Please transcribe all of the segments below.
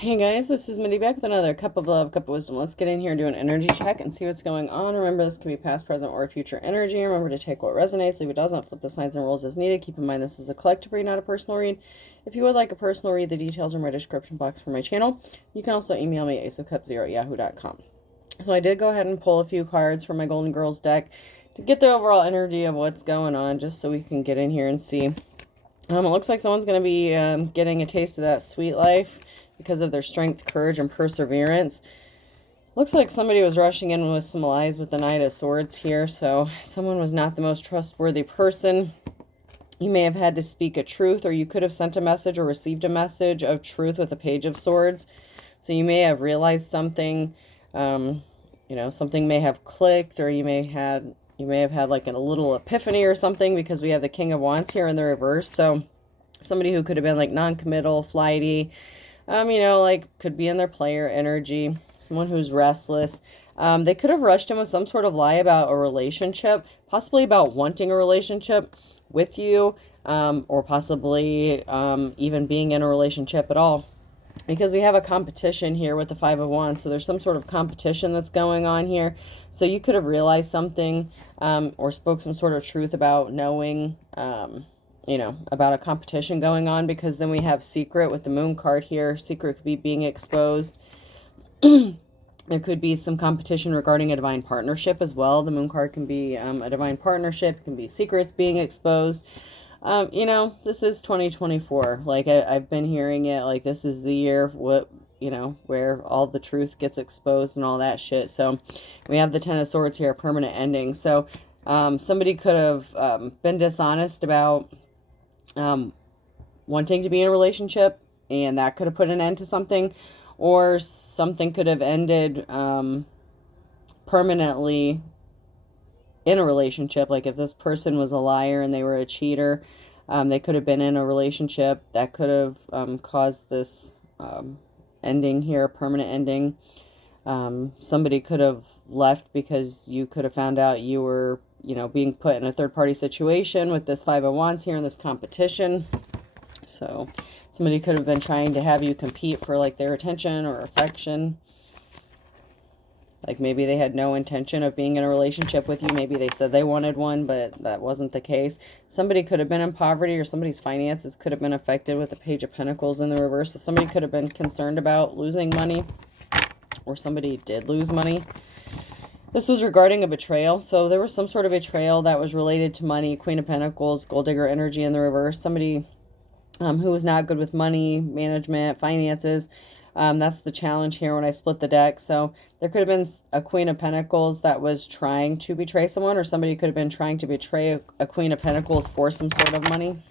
Hey guys, this is Mindy back with another cup of love, cup of wisdom. Let's get in here and do an energy check and see what's going on. Remember, this can be past, present, or future energy. Remember to take what resonates, leave what doesn't, flip the signs and rules as needed. Keep in mind this is a collective read, not a personal read. If you would like a personal read, the details are in my description box for my channel. You can also email me aceofcups0@yahoo.com. So I did go ahead and pull a few cards from my Golden Girls deck to get the overall energy of what's going on, just so we can get in here and see. It looks like someone's going to be getting a taste of that sweet life because of their strength, courage, and perseverance. Looks like somebody was rushing in with some lies with the Knight of Swords here, so someone was not the most trustworthy person. You may have had to speak a truth, or you could have sent a message or received a message of truth with the Page of Swords. So you may have realized something, something may have clicked, or you may have had like a little epiphany or something, because we have the King of Wands here in the reverse. So somebody who could have been like non-committal, flighty, could be in their player energy, someone who's restless. They could have rushed in with some sort of lie about a relationship, possibly about wanting a relationship with you, or possibly even being in a relationship at all. Because we have a competition here with the Five of Wands, so there's some sort of competition that's going on here. So you could have realized something, or spoke some sort of truth about knowing, about a competition going on, because then we have secret with the Moon card here. Secret could be being exposed. There could be some competition regarding a divine partnership as well. The Moon card can be a divine partnership. It can be secrets being exposed. This is 2024. Like I've been hearing it, like this is the year where all the truth gets exposed and all that shit. So we have the Ten of Swords here, permanent ending. So somebody could have been dishonest about wanting to be in a relationship, and that could have put an end to something, or something could have ended permanently in a relationship. Like if this person was a liar and they were a cheater, they could have been in a relationship that could have caused this ending here, permanent ending. Somebody could have left because you could have found out you were being put in a third-party situation with this Five of Wands here in this competition. So somebody could have been trying to have you compete for like their attention or affection. Like maybe they had no intention of being in a relationship with you. Maybe they said they wanted one, but that wasn't the case. Somebody could have been in poverty, or somebody's finances could have been affected with the Page of Pentacles in the reverse. So somebody could have been concerned about losing money, or somebody did lose money. This was regarding a betrayal. So there was some sort of betrayal that was related to money. Queen of Pentacles, gold digger energy in the reverse. Somebody who was not good with money, management, finances. That's the challenge here when I split the deck. So there could have been a Queen of Pentacles that was trying to betray someone, or somebody could have been trying to betray a Queen of Pentacles for some sort of money,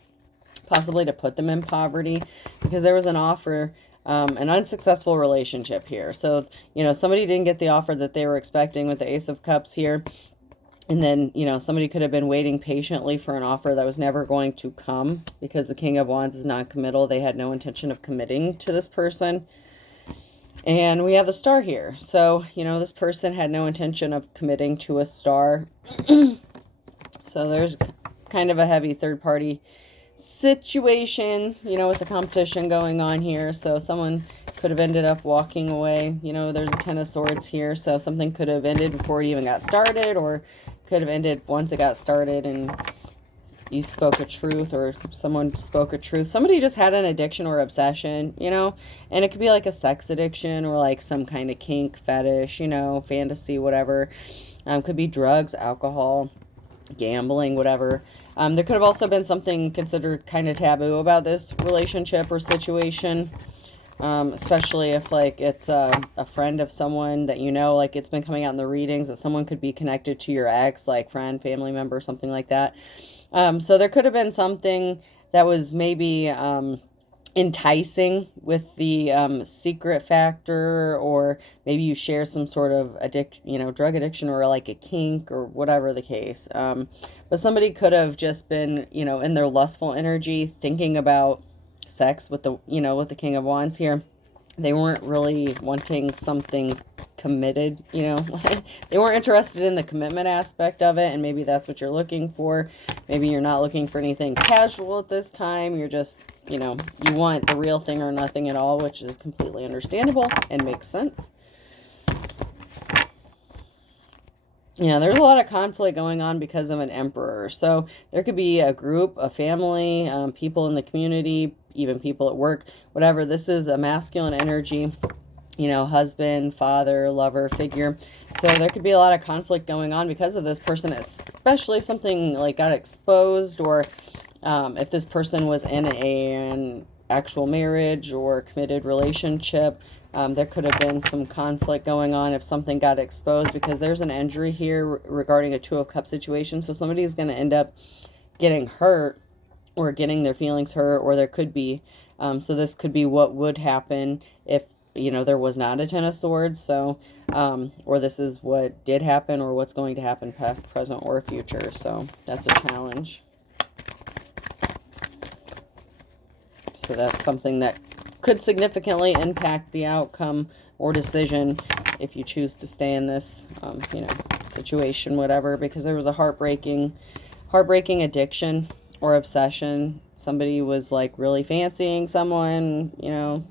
possibly to put them in poverty, because there was an offer, an unsuccessful relationship here. So, somebody didn't get the offer that they were expecting with the Ace of Cups here. And then, somebody could have been waiting patiently for an offer that was never going to come, because the King of Wands is non-committal. They had no intention of committing to this person. And we have the Star here. So, this person had no intention of committing to a star. So there's kind of a heavy third-party situation, with the competition going on here. So someone could have ended up walking away. There's a Ten of Swords here. So something could have ended before it even got started, or could have ended once it got started and you spoke a truth, or someone spoke a truth. Somebody just had an addiction or obsession, and it could be like a sex addiction, or like some kind of kink, fetish, fantasy, whatever. Could be drugs, alcohol, gambling, whatever. There could have also been something considered kind of taboo about this relationship or situation, especially if like it's a friend of someone that like it's been coming out in the readings that someone could be connected to your ex, like friend, family member, something like that. So there could have been something that was maybe enticing with the secret factor, or maybe you share some sort of drug addiction, or like a kink, or whatever the case. But somebody could have just been, in their lustful energy, thinking about sex with the King of Wands here. They weren't really wanting something committed, you know. They weren't interested in the commitment aspect of it, and maybe that's what you're looking for. Maybe you're not looking for anything casual at this time. You're just, you know, you want the real thing or nothing at all, which is completely understandable and makes sense. Yeah, there's a lot of conflict going on because of an emperor. So there could be a group, a family, people in the community, even people at work, whatever. This is a masculine energy, you know, husband, father, lover figure. So there could be a lot of conflict going on because of this person, especially if something like got exposed, or if this person was in an actual marriage or committed relationship. There could have been some conflict going on if something got exposed, because there's an injury here regarding a Two of Cups situation. So somebody is going to end up getting hurt or getting their feelings hurt, or there could be. So this could be what would happen if, you know, there was not a Ten of Swords. So, or this is what did happen, or what's going to happen past, present, or future. So that's a challenge. So that's something that could significantly impact the outcome or decision if you choose to stay in this, you know, situation, whatever, because there was a heartbreaking addiction or obsession. Somebody was like really fancying someone, you know.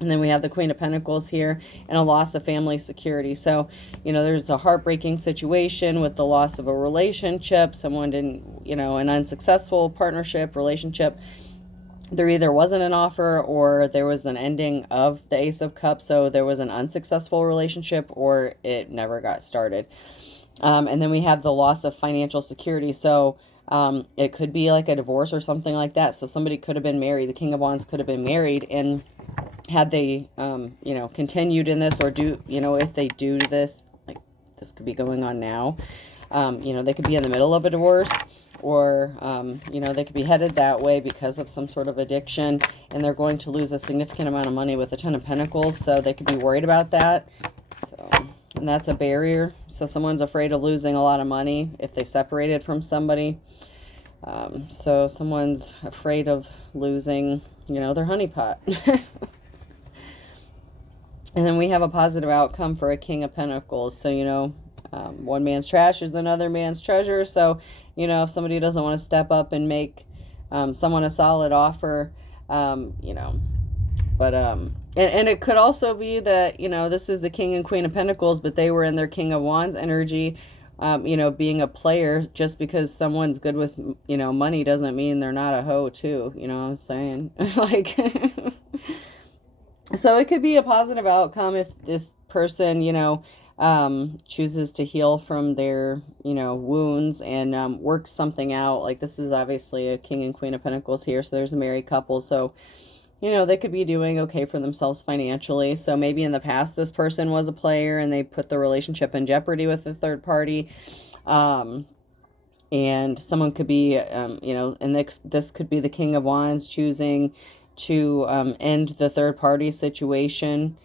And then we have the Queen of Pentacles here, and a loss of family security. So, you know, there's a heartbreaking situation with the loss of a relationship. Someone didn't, you know, an unsuccessful partnership, relationship. There either wasn't an offer, or there was an ending of the Ace of Cups. So there was an unsuccessful relationship, or it never got started. And then we have the loss of financial security. So it could be like a divorce or something like that. So somebody could have been married. The King of Wands could have been married, and had they, you know, continued in this, or do, you know, if they do this, like this could be going on now, you know, they could be in the middle of a divorce, or, you know, they could be headed that way because of some sort of addiction, and they're going to lose a significant amount of money with the Ten of Pentacles. So they could be worried about that. So, and that's a barrier. So someone's afraid of losing a lot of money if they separated from somebody. So someone's afraid of losing, you know, their honeypot. And then we have a positive outcome for a King of Pentacles. So, you know, one man's trash is another man's treasure. So, you know, if somebody doesn't want to step up and make someone a solid offer, you know, but, and it could also be that, you know, this is the King and Queen of Pentacles, but they were in their King of Wands energy, you know, being a player. Just because someone's good with, you know, money doesn't mean they're not a hoe too, you know what I'm saying? Like, so it could be a positive outcome if this person, you know, chooses to heal from their, you know, wounds, and works something out. Like, this is obviously a King and Queen of Pentacles here, so there's a married couple. So, you know, they could be doing okay for themselves financially. So maybe in the past this person was a player and they put the relationship in jeopardy with a third party. And someone could be, you know, and this could be the King of Wands choosing to end the third party situation,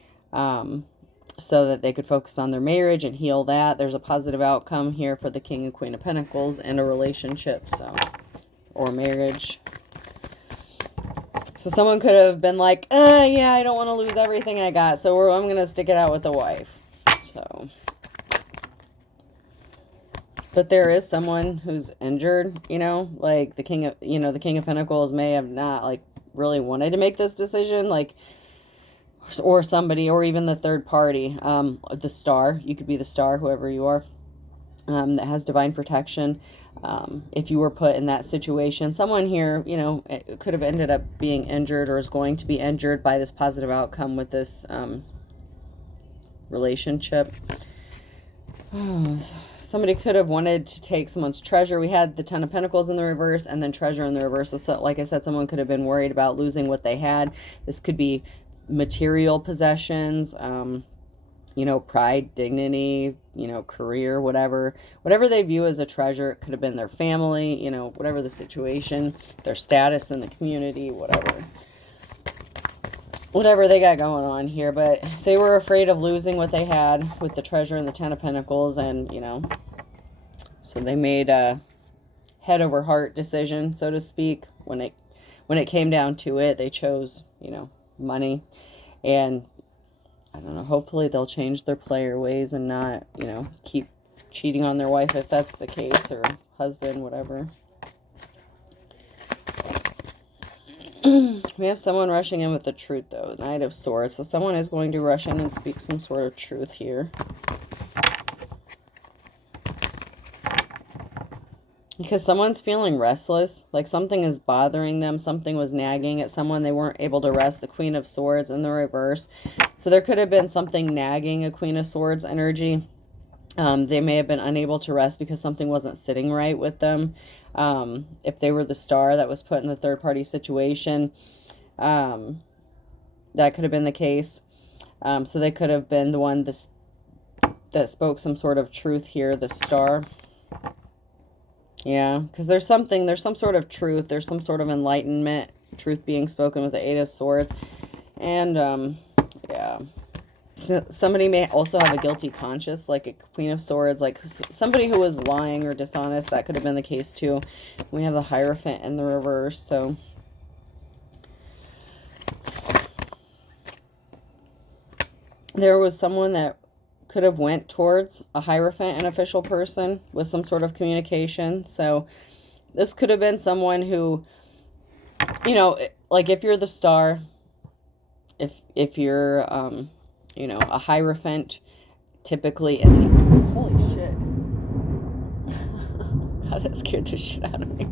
so that they could focus on their marriage and heal that. There's a positive outcome here for the King and Queen of Pentacles in a relationship, so, or marriage. So someone could have been like, yeah, I don't want to lose everything I got, so I'm going to stick it out with the wife. So, but there is someone who's injured, you know, like the King of, you know, the King of Pentacles may have not, like, really wanted to make this decision, like, or somebody, or even the third party, the Star. You could be the Star, whoever you are, that has divine protection. If you were put in that situation, someone here, you know, it could have ended up being injured, or is going to be injured by this positive outcome with this relationship. Somebody could have wanted to take someone's treasure. We had the Ten of Pentacles in the reverse, and then treasure in the reverse. So like I said, someone could have been worried about losing what they had. This could be material possessions, you know, pride, dignity, you know, career, whatever they view as a treasure. It could have been their family, you know, whatever the situation, their status in the community, whatever they got going on here. But they were afraid of losing what they had with the treasure and the Ten of Pentacles, and, you know, so they made a head over heart decision, so to speak. When it came down to it, they chose, you know, money. And I don't know, hopefully they'll change their player ways and not, you know, keep cheating on their wife if that's the case, or husband, whatever. We have someone rushing in with the truth, though. Knight of Swords. So someone is going to rush in and speak some sort of truth here. Because someone's feeling restless. Like something is bothering them. Something was nagging at someone. They weren't able to rest. The Queen of Swords in the reverse. So there could have been something nagging a Queen of Swords energy. They may have been unable to rest because something wasn't sitting right with them. If they were the star that was put in the third-party situation, that could have been the case. So they could have been the one that spoke some sort of truth here, the star. Yeah, because there's some sort of truth. There's some sort of enlightenment, truth being spoken with the Eight of Swords. And, yeah. Somebody may also have a guilty conscience, like a Queen of Swords, like somebody who was lying or dishonest. That could have been the case too. We have the Hierophant in the reverse, so there was someone that could have went towards a Hierophant, an official person, with some sort of communication. So this could have been someone who, you know, like if you're the star, if you're you know, a Hierophant, typically in the... Holy shit. God, that scared the shit out of me.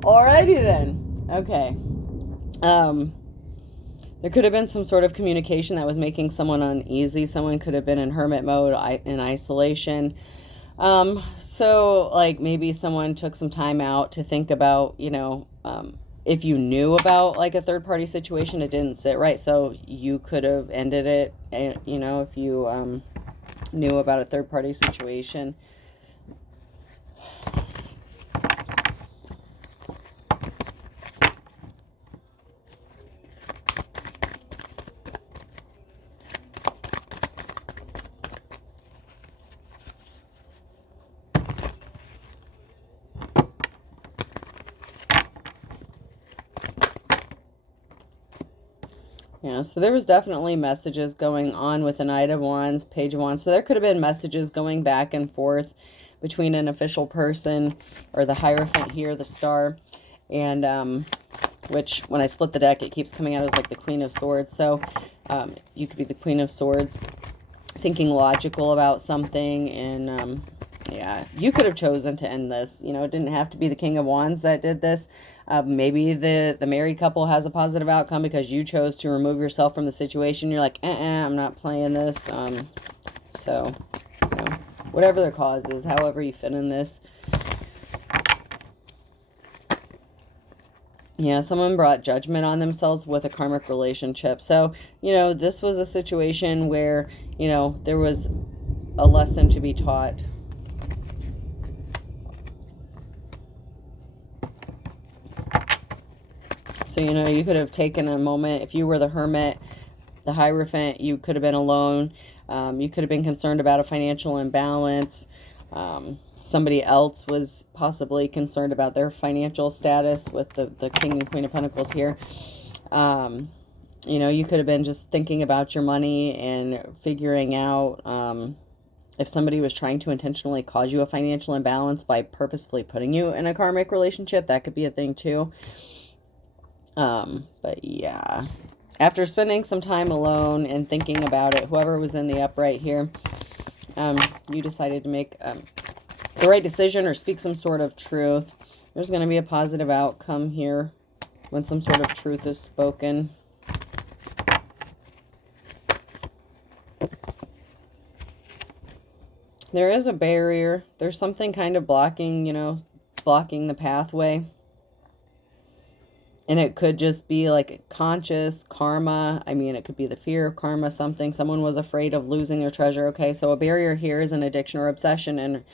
Alrighty then. Okay. There could have been some sort of communication that was making someone uneasy. Someone could have been in hermit mode, in isolation. So, like, maybe someone took some time out to think about, you know, if you knew about like a third-party situation, it didn't sit right, so you could have ended it, you know, if you knew about a third-party situation. Yeah, so there was definitely messages going on with the Knight of Wands, Page of Wands. So there could have been messages going back and forth between an official person or the Hierophant here, the star, and which when I split the deck, it keeps coming out as like the Queen of Swords. So you could be the Queen of Swords thinking logical about something, and yeah, you could have chosen to end this. You know, it didn't have to be the King of Wands that did this. Maybe the married couple has a positive outcome because you chose to remove yourself from the situation. You're like, I'm not playing this. So, you know, whatever their cause is, however you fit in this. Yeah, someone brought judgment on themselves with a karmic relationship. So, you know, this was a situation where, you know, there was a lesson to be taught. So, you know, you could have taken a moment. If you were the Hermit, the Hierophant, you could have been alone. You could have been concerned about a financial imbalance. Somebody else was possibly concerned about their financial status with the King and Queen of Pentacles here. You know, you could have been just thinking about your money and figuring out if somebody was trying to intentionally cause you a financial imbalance by purposefully putting you in a karmic relationship. That could be a thing too. But yeah, after spending some time alone and thinking about it, whoever was in the upright here, you decided to make the right decision or speak some sort of truth. There's going to be a positive outcome here when some sort of truth is spoken. There is a barrier. There's something kind of blocking, you know, blocking the pathway. And it could just be like conscious karma. I mean, it could be the fear of karma, something. Someone was afraid of losing their treasure. Okay, so a barrier here is an addiction or obsession and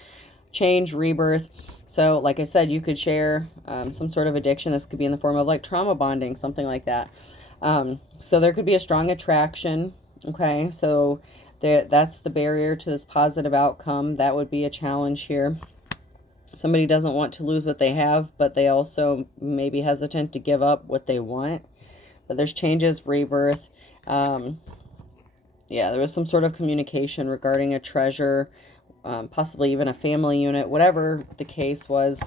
change, rebirth. So like I said, you could share some sort of addiction. This could be in the form of like trauma bonding, something like that. So there could be a strong attraction. Okay, so that's the barrier to this positive outcome. That would be a challenge here. Somebody doesn't want to lose what they have, but they also may be hesitant to give up what they want. But there's changes, rebirth. Yeah, there was some sort of communication regarding a treasure, possibly even a family unit, whatever the case was.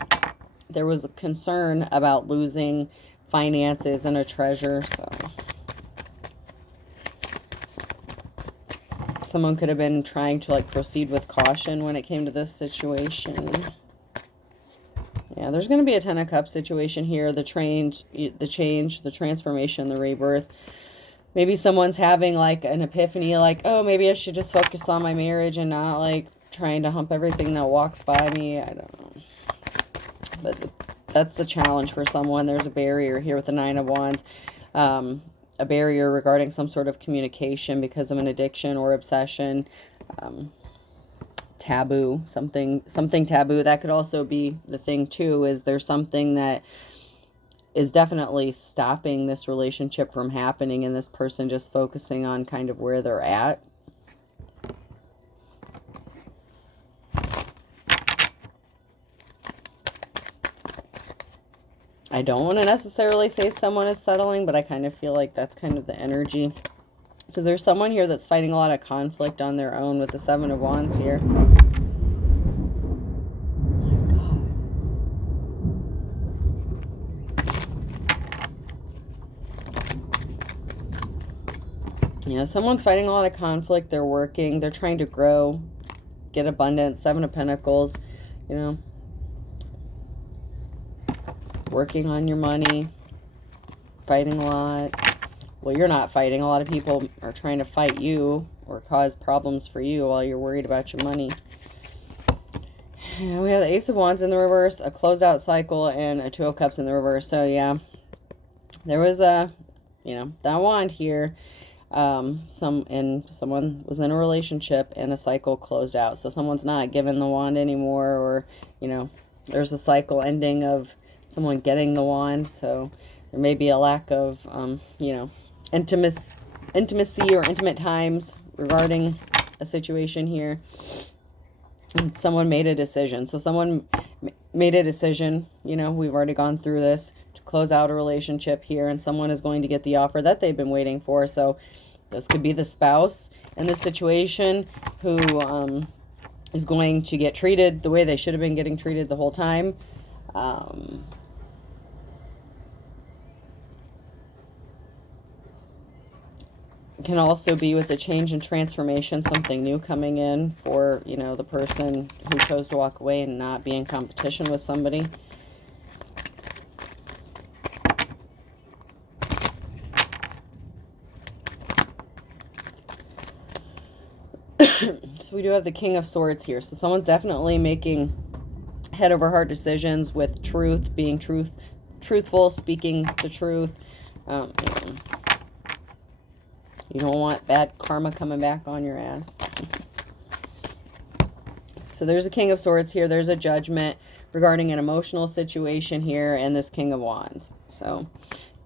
There was a concern about losing finances and a treasure, so someone could have been trying to like proceed with caution when it came to this situation. Yeah, there's going to be a Ten of Cups situation here. The change, the transformation, the rebirth. Maybe someone's having like an epiphany, like, oh, maybe I should just focus on my marriage and not like trying to hump everything that walks by me. I don't know. But that's the challenge for someone. There's a barrier here with the Nine of Wands. A barrier regarding some sort of communication because of an addiction or obsession. Taboo, something taboo. That could also be the thing too, is there's something that is definitely stopping this relationship from happening and this person just focusing on kind of where they're at. I don't want to necessarily say someone is settling, but I kind of feel like that's kind of the energy. Because there's someone here that's fighting a lot of conflict on their own with the Seven of Wands here. Yeah, someone's fighting a lot of conflict. They're working. They're trying to grow, get abundance. Seven of Pentacles, you know. Working on your money. Fighting a lot. Well, you're not fighting. A lot of people are trying to fight you or cause problems for you while you're worried about your money. And we have the Ace of Wands in the reverse, a closeout cycle, and a Two of Cups in the reverse. So, yeah, there was a, you know, that wand here. Someone was in a relationship and a cycle closed out. So someone's not given the wand anymore, or, you know, there's a cycle ending of someone getting the wand. So there may be a lack of, you know, intimacy or intimate times regarding a situation here. And someone made a decision. So someone made a decision, you know, we've already gone through this, to close out a relationship here, and someone is going to get the offer that they've been waiting for. So this could be the spouse in this situation who is going to get treated the way they should have been getting treated the whole time. Can also be with a change and transformation, something new coming in for, you know, the person who chose to walk away and not be in competition with somebody. So we do have the King of Swords here. So someone's definitely making head over heart decisions with truth, being truthful, speaking the truth. You don't want bad karma coming back on your ass. So there's a King of Swords here. There's a judgment regarding an emotional situation here, and this King of Wands. So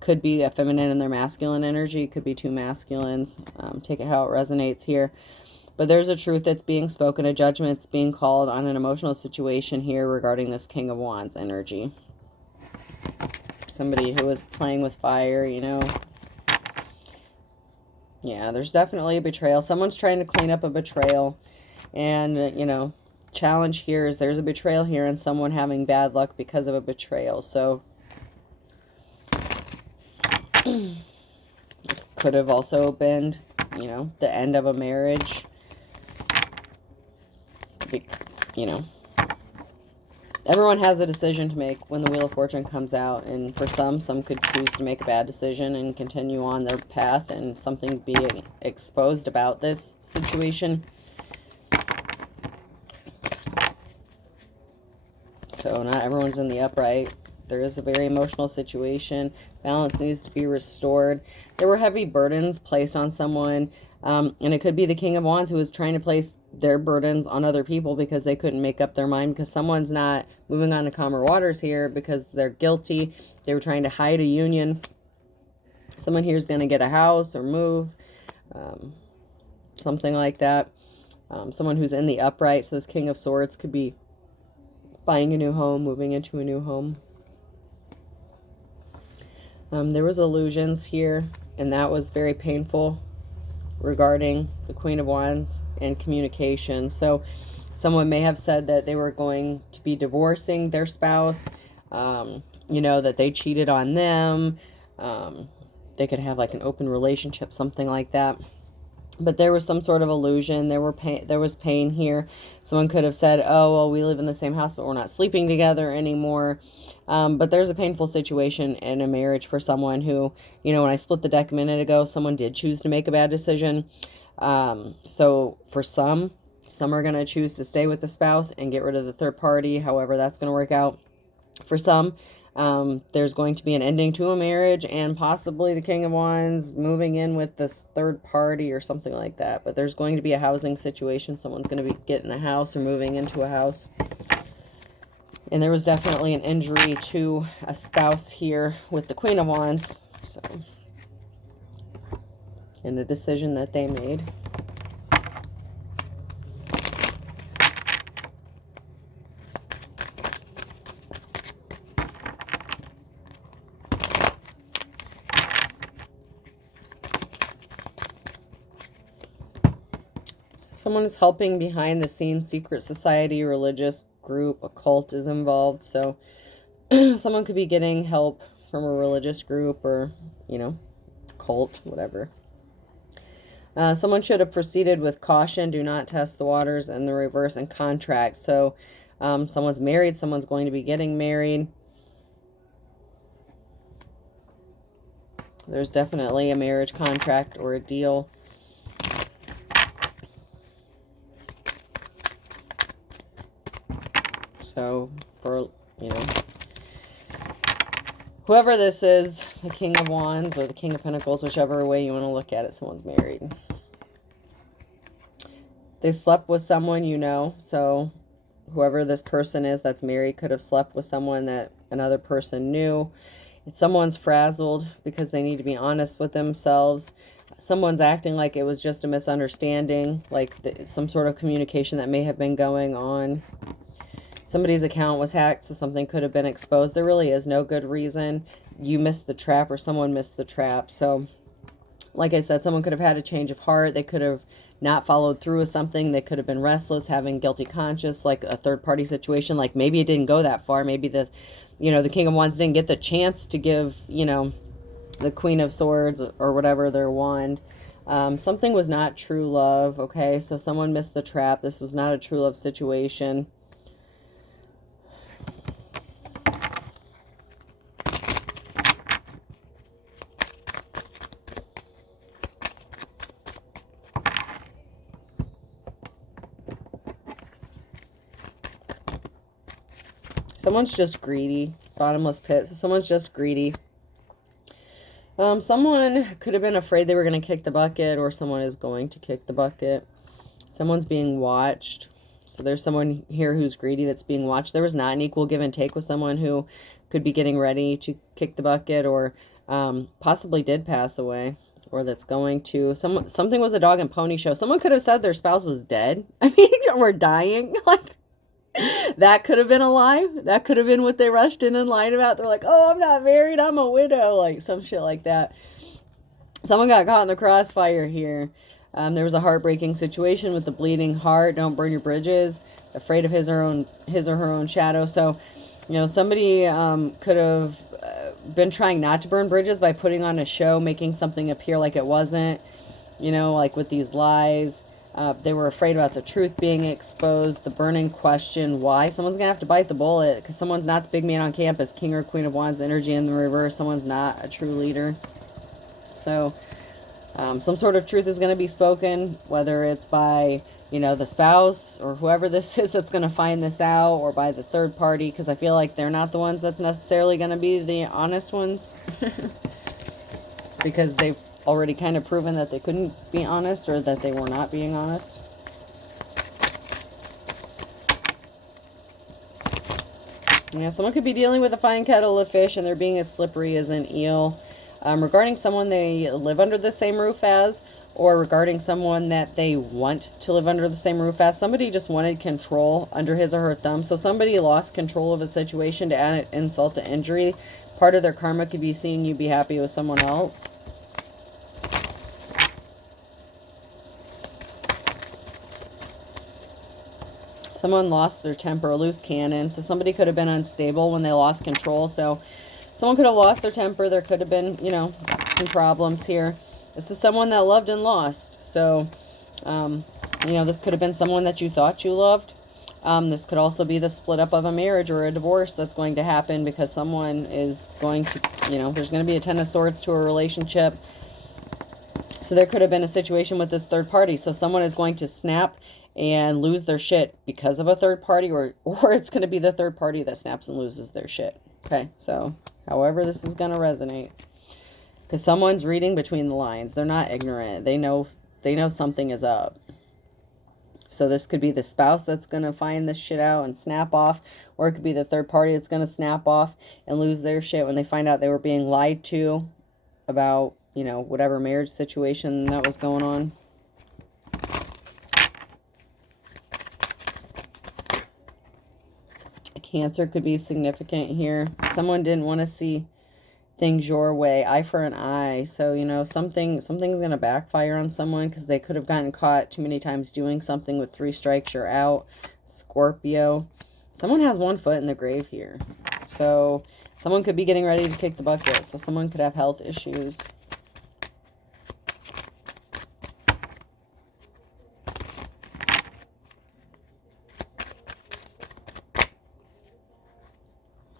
could be a feminine and their masculine energy. Could be two masculines. Take it how it resonates here. But there's a truth that's being spoken, a judgment that's being called on an emotional situation here regarding this King of Wands energy. Somebody who is playing with fire, you know. Yeah, there's definitely a betrayal. Someone's trying to clean up a betrayal. And, you know, challenge here is there's a betrayal here and someone having bad luck because of a betrayal. So this could have also been, you know, the end of a marriage. You know, everyone has a decision to make when the Wheel of Fortune comes out, and for some could choose to make a bad decision and continue on their path, and something being exposed about this situation. So not everyone's in the upright. There is a very emotional situation. Balance needs to be restored. There were heavy burdens placed on someone, and it could be the King of Wands who is trying to place their burdens on other people because they couldn't make up their mind, because someone's not moving on to calmer waters here because they're guilty. They were trying to hide a union. Someone here is going to get a house or move, something like that. Someone who's in the upright, so this King of Swords could be buying a new home, moving into a new home. There was illusions here, and that was very painful. regarding the Queen of Wands and communication. So someone may have said that they were going to be divorcing their spouse, you know, that they cheated on them. They could have like an open relationship, something like that. But there was some sort of illusion. There was pain here. Someone could have said, oh, well, we live in the same house, but we're not sleeping together anymore. But there's a painful situation in a marriage for someone who, you know, when I split the deck a minute ago, someone did choose to make a bad decision. So for some are going to choose to stay with the spouse and get rid of the third party. However, that's going to work out. For some, there's going to be an ending to a marriage and possibly the King of Wands moving in with this third party or something like that. But there's going to be a housing situation. Someone's going to be getting a house or moving into a house. And there was definitely an injury to a spouse here with the Queen of Wands. So, and a decision that they made. Someone is helping behind the scenes, secret society, religious group, a cult is involved. So someone could be getting help from a religious group or, you know, cult, whatever. Someone should have proceeded with caution. Do not test the waters, and the reverse and contract. So someone's married. Someone's going to be getting married. There's definitely a marriage contract or a deal. So, for, you know, whoever this is, the King of Wands or the King of Pentacles, whichever way you want to look at it, someone's married. They slept with someone, you know, so whoever this person is that's married could have slept with someone that another person knew. Someone's frazzled because they need to be honest with themselves. Someone's acting like it was just a misunderstanding, like some sort of communication that may have been going on. Somebody's account was hacked, so something could have been exposed. There really is no good reason. You missed the trap or someone missed the trap. So, like I said, someone could have had a change of heart. They could have not followed through with something. They could have been restless, having guilty conscience, like a third-party situation. Like maybe it didn't go that far. Maybe the, you know, the King of Wands didn't get the chance to give, you know, the Queen of Swords or whatever their wand. Something was not true love, okay? So someone missed the trap. This was not a true love situation. Someone's just greedy. Bottomless pit. So someone's just greedy. Someone could have been afraid they were going to kick the bucket, or someone is going to kick the bucket. Someone's being watched. So there's someone here who's greedy that's being watched. There was not an equal give and take with someone who could be getting ready to kick the bucket, or possibly did pass away, or that's going to. Something was a dog and pony show. Someone could have said their spouse was dead. I mean, or dying. Like, that could have been a lie. That could have been what they rushed in and lied about. They're like, oh, I'm not married, I'm a widow. Like some shit like that. Someone got caught in the crossfire here. There was a heartbreaking situation with the bleeding heart. Don't burn your bridges. Afraid of his or her own shadow. So, you know, somebody could have been trying not to burn bridges by putting on a show, making something appear like it wasn't. You know, like with these lies. They were afraid about the truth being exposed. The burning question, why? Someone's going to have to bite the bullet because someone's not the big man on campus. King or Queen of Wands energy in the reverse. Someone's not a true leader. So some sort of truth is going to be spoken, whether it's by, you know, the spouse or whoever this is that's going to find this out, or by the third party, because I feel like they're not the ones that's necessarily going to be the honest ones because they've already kind of proven that they couldn't be honest, or that they were not being honest. Yeah, someone could be dealing with a fine kettle of fish and they're being as slippery as an eel. Regarding someone they live under the same roof as, or regarding someone that they want to live under the same roof as. Somebody just wanted control under his or her thumb. So somebody lost control of a situation to add insult to injury. Part of their karma could be seeing you be happy with someone else. Someone lost their temper, a loose cannon. So somebody could have been unstable when they lost control. So someone could have lost their temper. There could have been, you know, some problems here. This is someone that loved and lost. So, you know, this could have been someone that you thought you loved. This could also be the split up of a marriage or a divorce that's going to happen because someone is going to, you know, there's going to be a Ten of Swords to a relationship. So there could have been a situation with this third party. So someone is going to snap and lose their shit because of a third party, or it's going to be the third party that snaps and loses their shit. Okay, so however this is going to resonate. Because someone's reading between the lines. They're not ignorant. They know something is up. So this could be the spouse that's going to find this shit out and snap off. Or it could be the third party that's going to snap off and lose their shit when they find out they were being lied to about, you know, whatever marriage situation that was going on. Cancer could be significant here. Someone didn't want to see things your way, eye for an eye. So, you know, something's going to backfire on someone because they could have gotten caught too many times doing something. With 3 strikes, you're out. Scorpio. Someone has one foot in the grave here. So someone could be getting ready to kick the bucket. So someone could have health issues.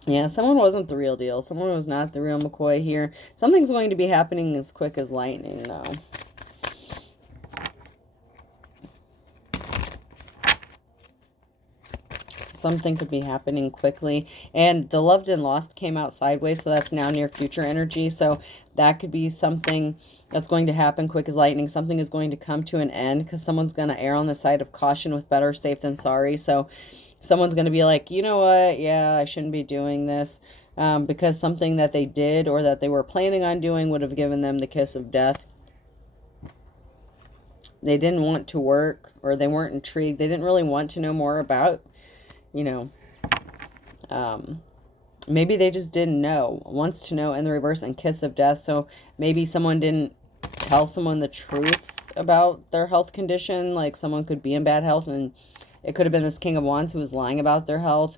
Yeah, someone wasn't the real deal. Someone was not the real McCoy here. Something's going to be happening as quick as lightning, though. Something could be happening quickly. And the loved and lost came out sideways, so that's now near future energy. So that could be something that's going to happen quick as lightning. Something is going to come to an end because someone's going to err on the side of caution with better safe than sorry. So someone's going to be like, you know what? Yeah, I shouldn't be doing this. Because something that they did or that they were planning on doing would have given them the kiss of death. They didn't want to work, or they weren't intrigued. They didn't really want to know more about, you know, maybe they just didn't know. Wants to know in the reverse and kiss of death. So maybe someone didn't tell someone the truth about their health condition. Like someone could be in bad health, and it could have been this King of Wands who was lying about their health.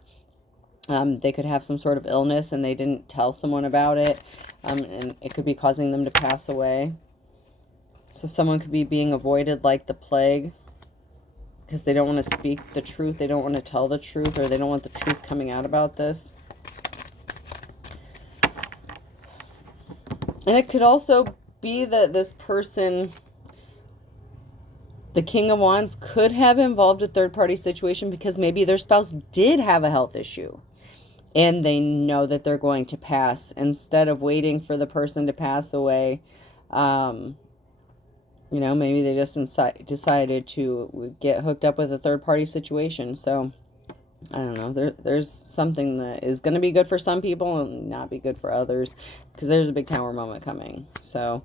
They could have some sort of illness and they didn't tell someone about it. And it could be causing them to pass away. So someone could be being avoided like the plague because they don't want to speak the truth. They don't want to tell the truth, or they don't want the truth coming out about this. And it could also be that this person, the King of Wands, could have involved a third-party situation because maybe their spouse did have a health issue and they know that they're going to pass. Instead of waiting for the person to pass away, you know, maybe they just decided to get hooked up with a third-party situation. So, I don't know. There's something that is going to be good for some people and not be good for others because there's a big Tower moment coming. So,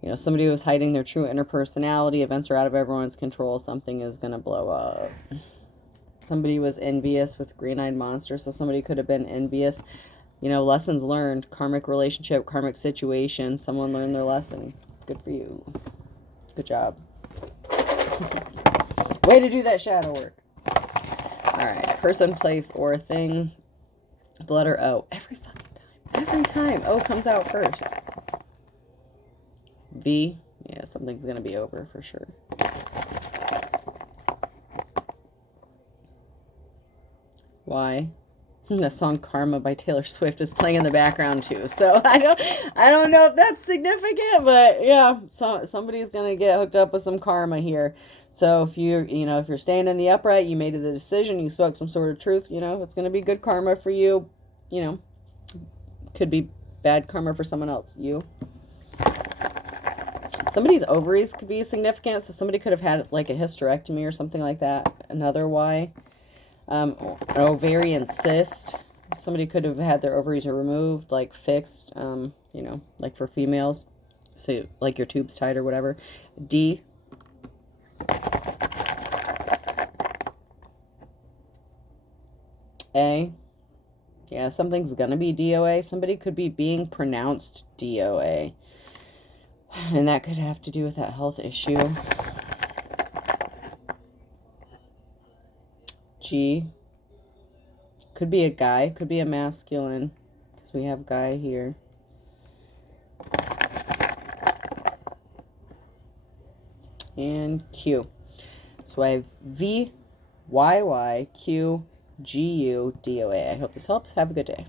you know, somebody was hiding their true inner personality. Events are out of everyone's control. Something is going to blow up. Somebody was envious with green-eyed monster. So somebody could have been envious. You know, lessons learned. Karmic relationship, karmic situation. Someone learned their lesson. Good for you. Good job. Way to do that shadow work. Alright. Person, place, or thing. The letter O. Every fucking time. Every time. O comes out first. V. Yeah, something's going to be over for sure. Y. The song Karma by Taylor Swift is playing in the background too. So I don't know if that's significant, but yeah, somebody's going to get hooked up with some karma here. So if if you're staying in the upright, you made the decision, you spoke some sort of truth, you know, it's going to be good karma for you. You know, could be bad karma for someone else. You. Somebody's ovaries could be significant. So somebody could have had like a hysterectomy or something like that. Another Y. An ovarian cyst. Somebody could have had their ovaries removed, like fixed, you know, like for females. So like your tubes tied or whatever. D. A. Yeah, something's gonna be DOA. Somebody could be being pronounced DOA. And that could have to do with that health issue. G. Could be a guy. Could be a masculine. Because we have guy here. And Q. So I have V, Y, Y, Q, G, U, D, O, A. I hope this helps. Have a good day.